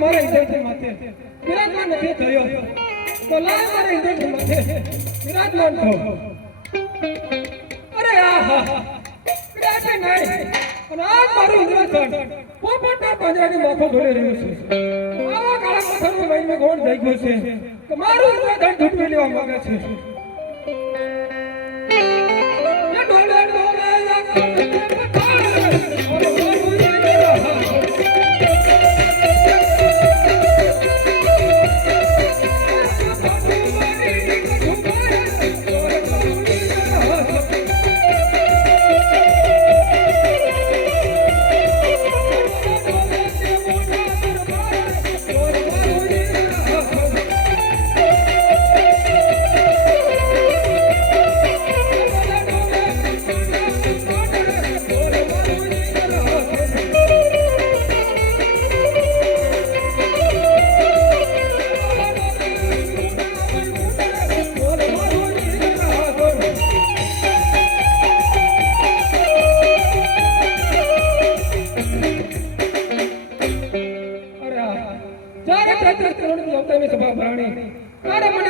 મારા હિંદુથી માથે વિરાજમાન નથી થયો તો લાય મારા હિંદુથી માથે વિરાજમાન થો. અરે આહા કદાચ નહીં અને આ મારું ઇન્દ્રધન પોપટના પાંજરાની માથો ધોઈ રહ્યું છે. આવા કાળા માથાનો મહિને ગોળ થઈ ગયો છે કે મારું ઇન્દ્રધન ઝૂંટવી લેવા માંગે છે. ડોલે ડોલે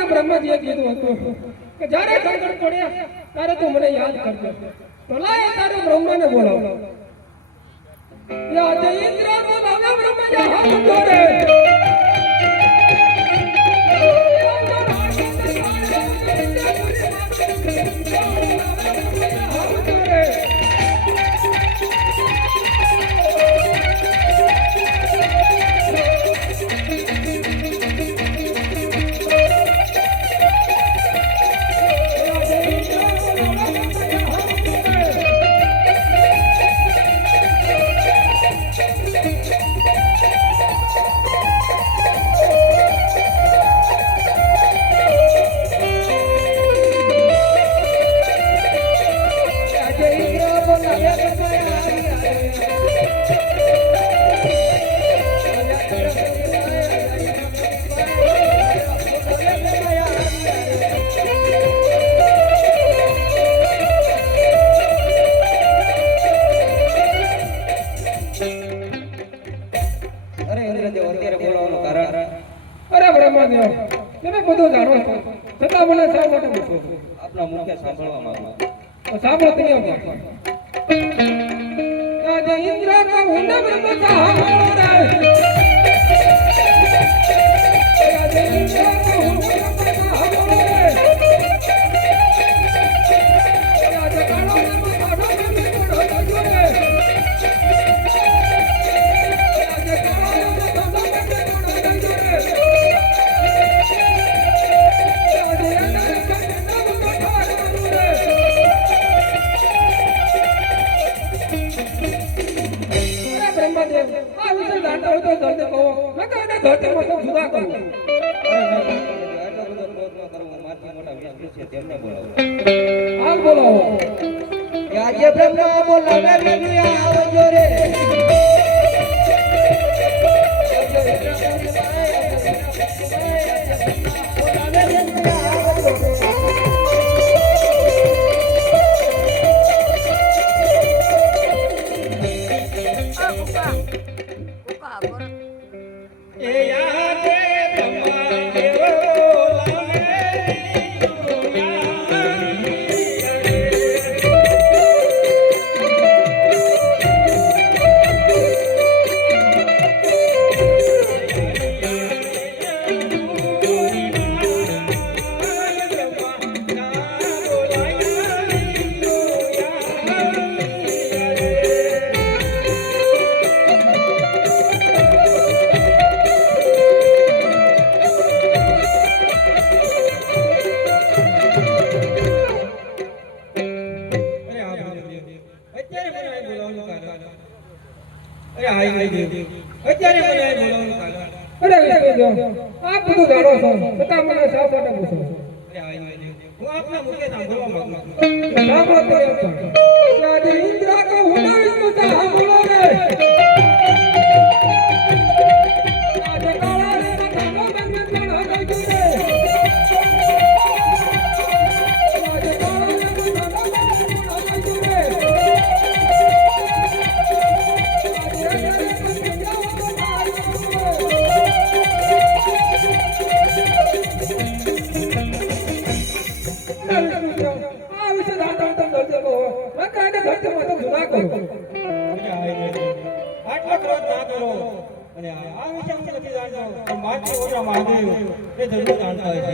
બ્રહ્માજીએ કીધું હતું કે જ્યારે સંકટ પડ્યા ત્યારે તું મને યાદ કરજો. તો લાય તારે બ્રહ્માને બોલાવો. યાદ ઇન્દ્ર બોલાવે બ્રહ્માજી હાથ જોડે. તમે બધું જાણો છો છતાં મને શા માટે પૂછો? આપના મુખ્ય સાંભળવા માંગુ. સાંભળો તમે આજે ઇન્દ્ર કા હુંડા બ્રહ્મ સાંભળો રે. આજે ઇન્દ્ર કા હુંડા બ્રહ્મ સાંભળો રે. આજે કાળો બ્રહ્મ સાંભળો રે. આજે બ્રહ્મા બોલાવે આવજો રે. અરે આઈ ગઈ અત્યારે મને આ બોલાવવાનું કારણ અરે આ બધું જાણો છો છતાં મને શા માટે પૂછો છો? અરે આઈ ગઈ હું આપના મુખે સાંભળવા માંગુ છું સાંભળો તો એમ કહો. આજે ઇન્દ્રા કો હોના ઇસકો સાંભળો રે. આજે કાળા રે કાળો બંધ જાણો ગયું રે. આજે કાળા રે કાળો બંધ જાણો ગયું રે. આ વિશે દાદા તમે દર્દ કહો કાંઈ ઘરથી મત જુદા કરો. અરે આઈ ગઈ આટલા ક્રોધ ના કરો અને આ વિશે હું નથી જાણતો પણ માત્ર ઓછા મહાદેવ એ જરૂર જાણતા હોય છે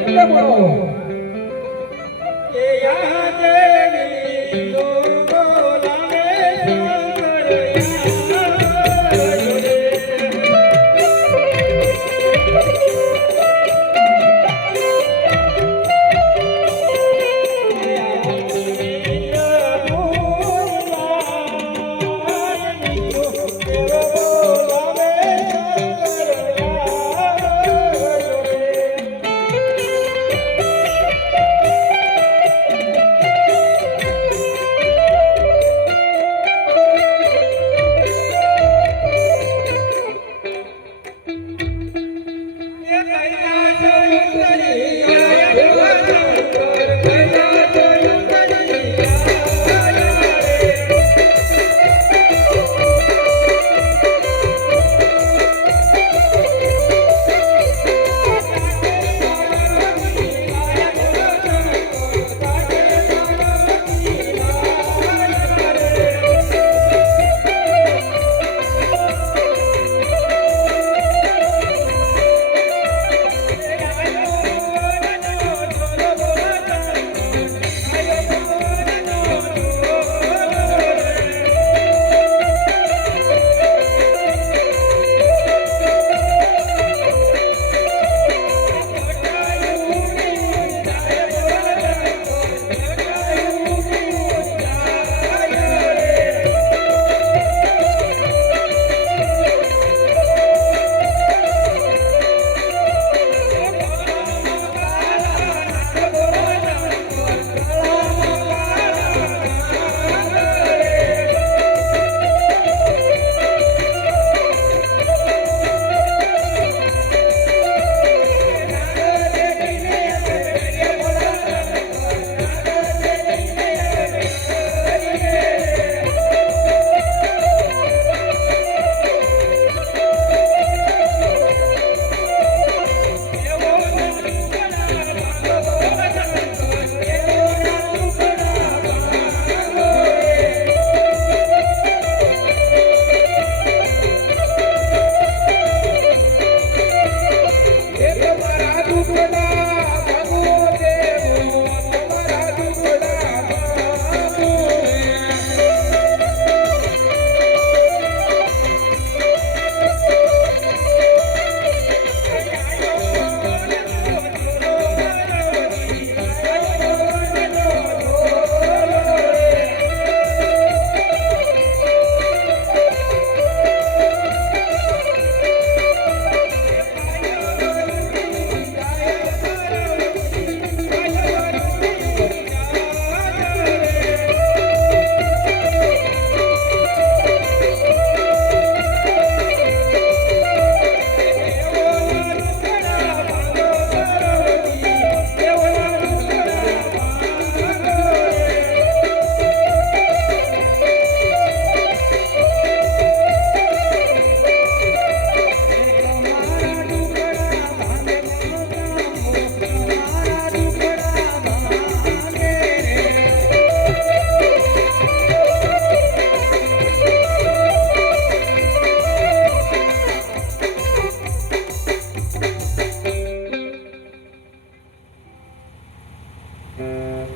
એટલે બોલો. એ યા દેવી લો બોલાવે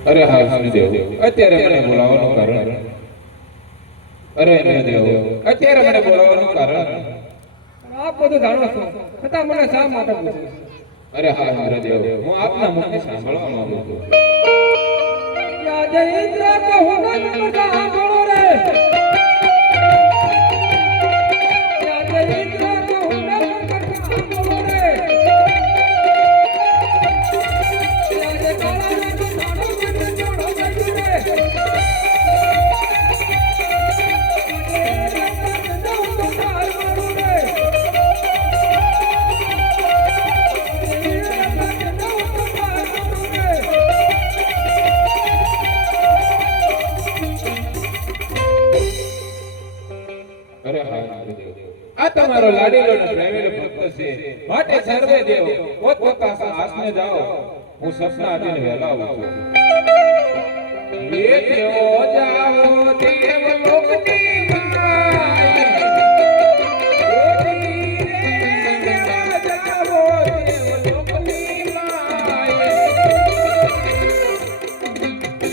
અરે હા સુનિદેવ અત્યારે મને બોલાવવાનું કારણ અરે ઇન્દ્રદેવ અત્યારે મને બોલાવવાનું કારણ આપ બધું જાણો છો છતાં મને શા માટે પૂછો છો? અરે હા ઇન્દ્રદેવ હું આપના મુખે સાંભળવા માંગુ છું આજે ઇન્દ્ર કહું ન સાંભળો રે. અરે હા ઇન્દ્રદેવ, આ તમારો લાડીલો ને પ્રેમેલો ભક્ત છે, માટે સર્વે દેવ પોતપોતાના આસને જાઓ, હું સપના આપીને વહેલા આવું છું. એ દેવો જાઓ દેવ લોકની માય, ઓ ધીરે દેવો જાઓ દેવ લોકની માય,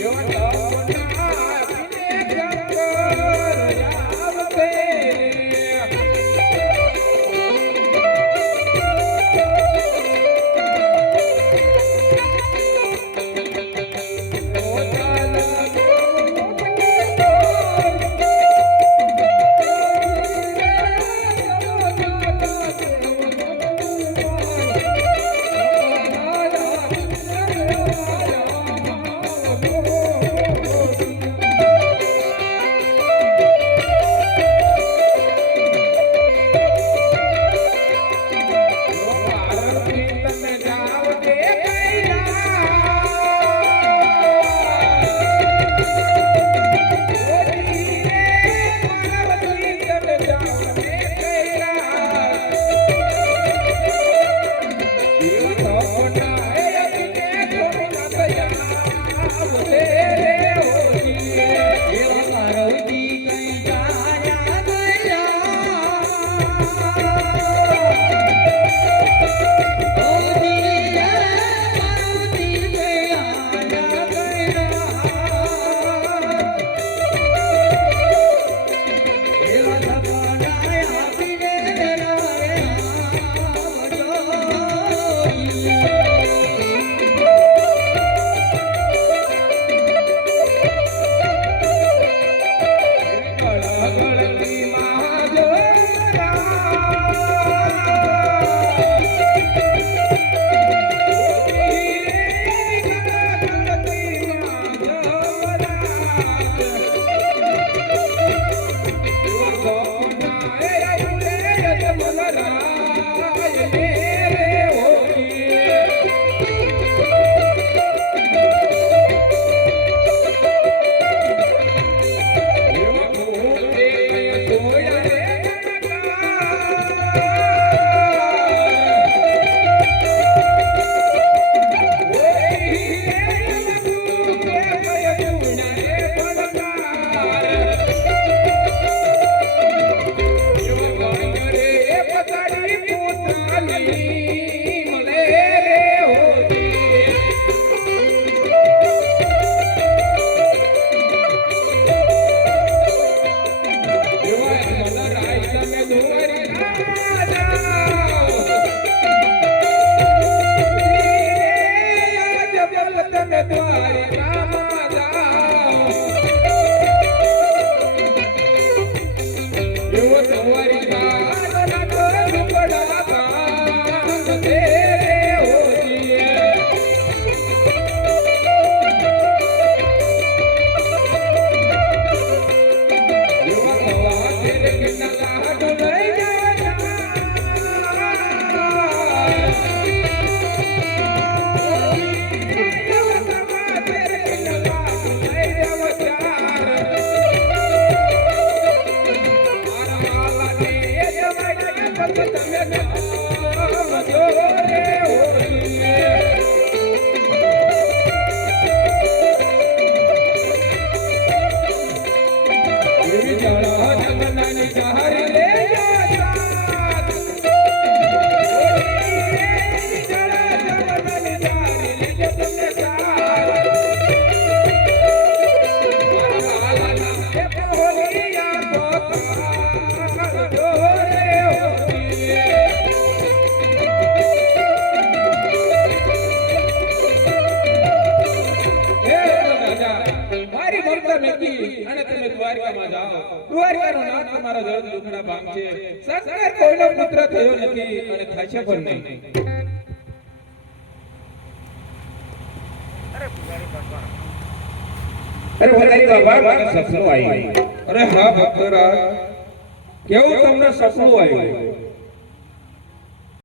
યો સપના આપીને શંકર આવશે. અરે હા ભક્તરા, કેવું તમને સપનું આવ્યું?